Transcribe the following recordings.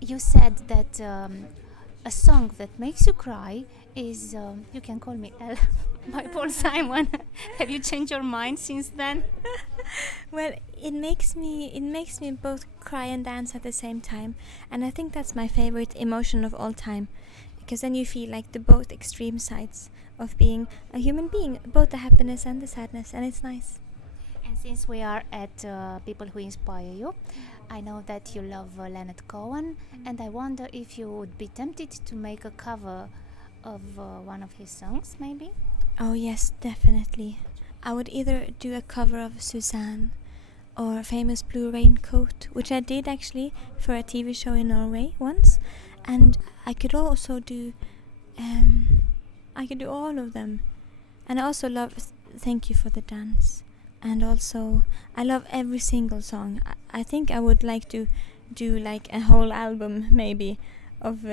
You said that a song that makes you cry is You Can Call Me Elle by Paul Simon. Have you changed your mind since then? Well, it makes me both cry and dance at the same time, and I think that's my favorite emotion of all time, because then you feel like the both extreme sides of being a human being, both the happiness and the sadness, and it's nice. And since we are at people who inspire you, I know that you love Leonard Cohen, and I wonder if you would be tempted to make a cover of one of his songs, maybe? Oh yes, definitely. I would either do a cover of Suzanne or Famous Blue Raincoat, which I did actually for a TV show in Norway once, and I could also do I could do all of them. And I also love Thank You for the Dance. And also, I love every single song. I think I would like to do like a whole album, maybe, of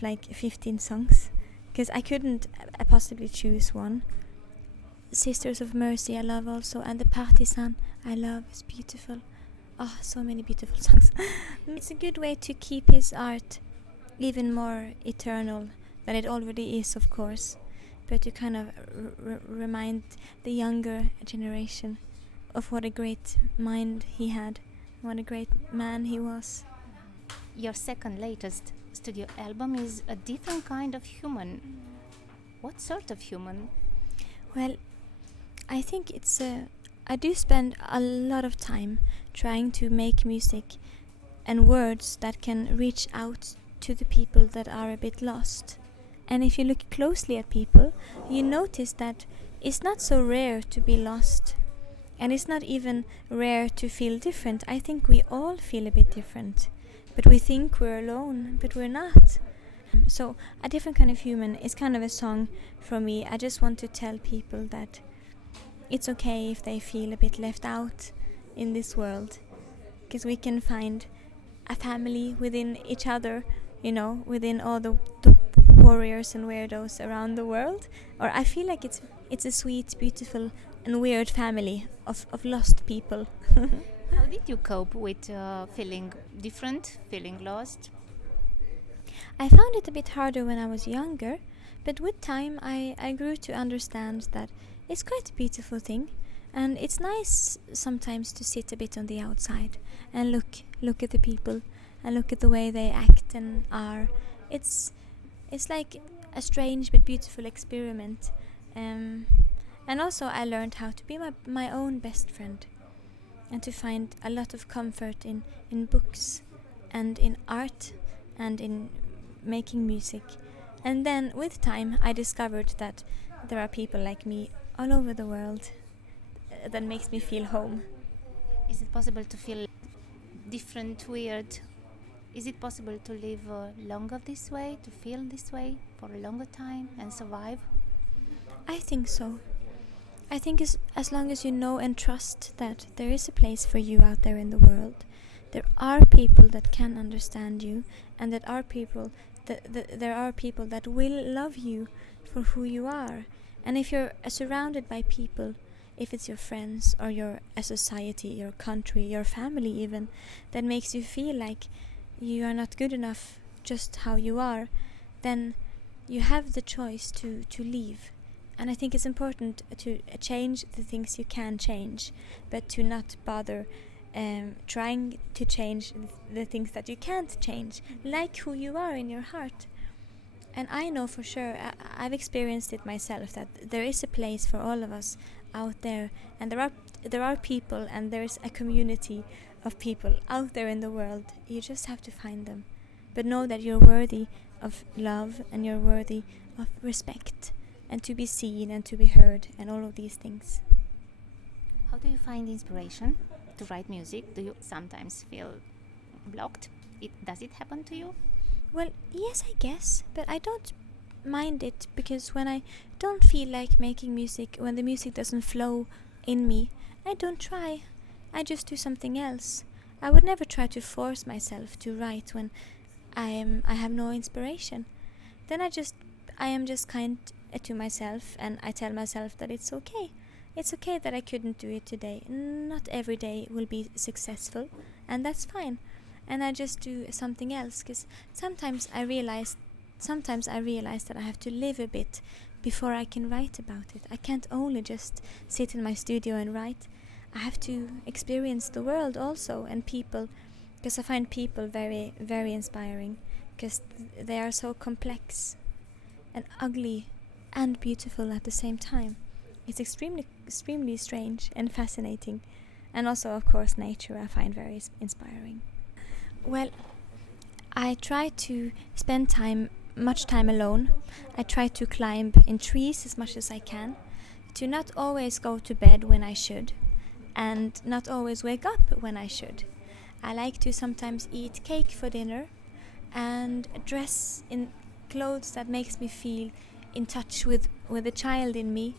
like 15 songs, because I couldn't possibly choose one. Sisters of Mercy, I love also, and The Partisan, I love. It's beautiful. Oh, so many beautiful songs. It's a good way to keep his art even more eternal than it already is, of course, but to kind of remind the younger generation of what a great mind he had, what a great man he was. Your second latest studio album is a different kind of human. What sort of human? Well, I think I do spend a lot of time trying to make music and words that can reach out to the people that are a bit lost. And if you look closely at people, you notice that it's not so rare to be lost. And it's not even rare to feel different. I think we all feel a bit different. But we think we're alone, but we're not. So, A Different Kind of Human is kind of a song for me. I just want to tell people that it's okay if they feel a bit left out in this world, because we can find a family within each other, within all the warriors and weirdos around the world. Or I feel like it's a sweet, beautiful and weird family of lost people. How did you cope with feeling different, feeling lost? I found it a bit harder when I was younger, but with time I grew to understand that it's quite a beautiful thing, and it's nice sometimes to sit a bit on the outside and look at the people and look at the way they act and are. It's like a strange but beautiful experiment. And also I learned how to be my own best friend, and to find a lot of comfort in books and in art and in making music. And then with time I discovered that there are people like me all over the world that makes me feel home. Is it possible to feel different, weird? Is it possible to live longer this way, to feel this way for a longer time and survive? I think so. I think as long as you know and trust that there is a place for you out there in the world, there are people that can understand you, and that are people there are people that will love you for who you are. And if you're surrounded by people, if it's your friends or a society, your country, your family even, that makes you feel like you are not good enough just how you are, then you have the choice to leave. And I think it's important to change the things you can change, but to not bother trying to change the things that you can't change, like who you are in your heart. And I know for sure, I've experienced it myself, that there is a place for all of us out there, and there are people, and there is a community of people out there in the world. You just have to find them, but know that you're worthy of love, and you're worthy of respect, and to be seen and to be heard, and all of these things. How do you find inspiration to write music? Do you sometimes feel blocked? Does it happen to you? Well, yes, I guess, but I don't mind it, because when I don't feel like making music, when the music doesn't flow in me, I don't try. I just do something else. I would never try to force myself to write when I have no inspiration. Then I am just kind to myself, and I tell myself that it's okay. It's okay that I couldn't do it today. Not every day will be successful, and that's fine. and I just do something else, because sometimes I realize that I have to live a bit before I can write about it. I can't only just sit in my studio and write. I have to experience the world also, and people, because I find people very, very inspiring, because they are so complex and ugly and beautiful at the same time. It's extremely strange and fascinating. And also, of course, nature I find very inspiring. Well, I try to spend much time alone. I try to climb in trees as much as I can, to not always go to bed when I should, and not always wake up when I should. I like to sometimes eat cake for dinner and dress in clothes that makes me feel in touch with the child in me.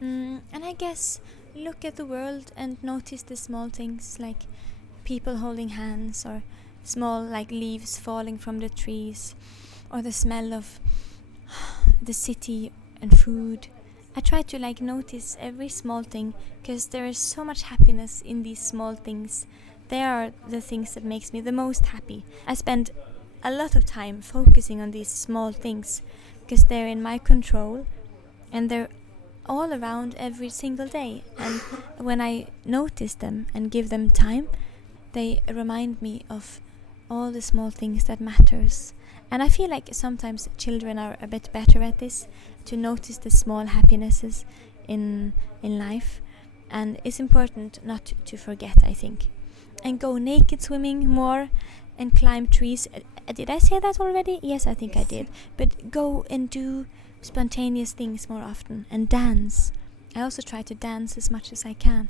And I guess look at the world and notice the small things, like people holding hands, or small like leaves falling from the trees, or the smell of the city and food. I try to notice every small thing, because there is so much happiness in these small things. They are the things that makes me the most happy. I spend a lot of time focusing on these small things, because they're in my control and they're all around every single day. And when I notice them and give them time, they remind me of all the small things that matters. And I feel like sometimes children are a bit better at this, to notice the small happinesses in life. And it's important not to forget, I think. And go naked swimming more, and climb trees. Did I say that already? Yes, I think I did. But go and do spontaneous things more often, and dance. I also try to dance as much as I can.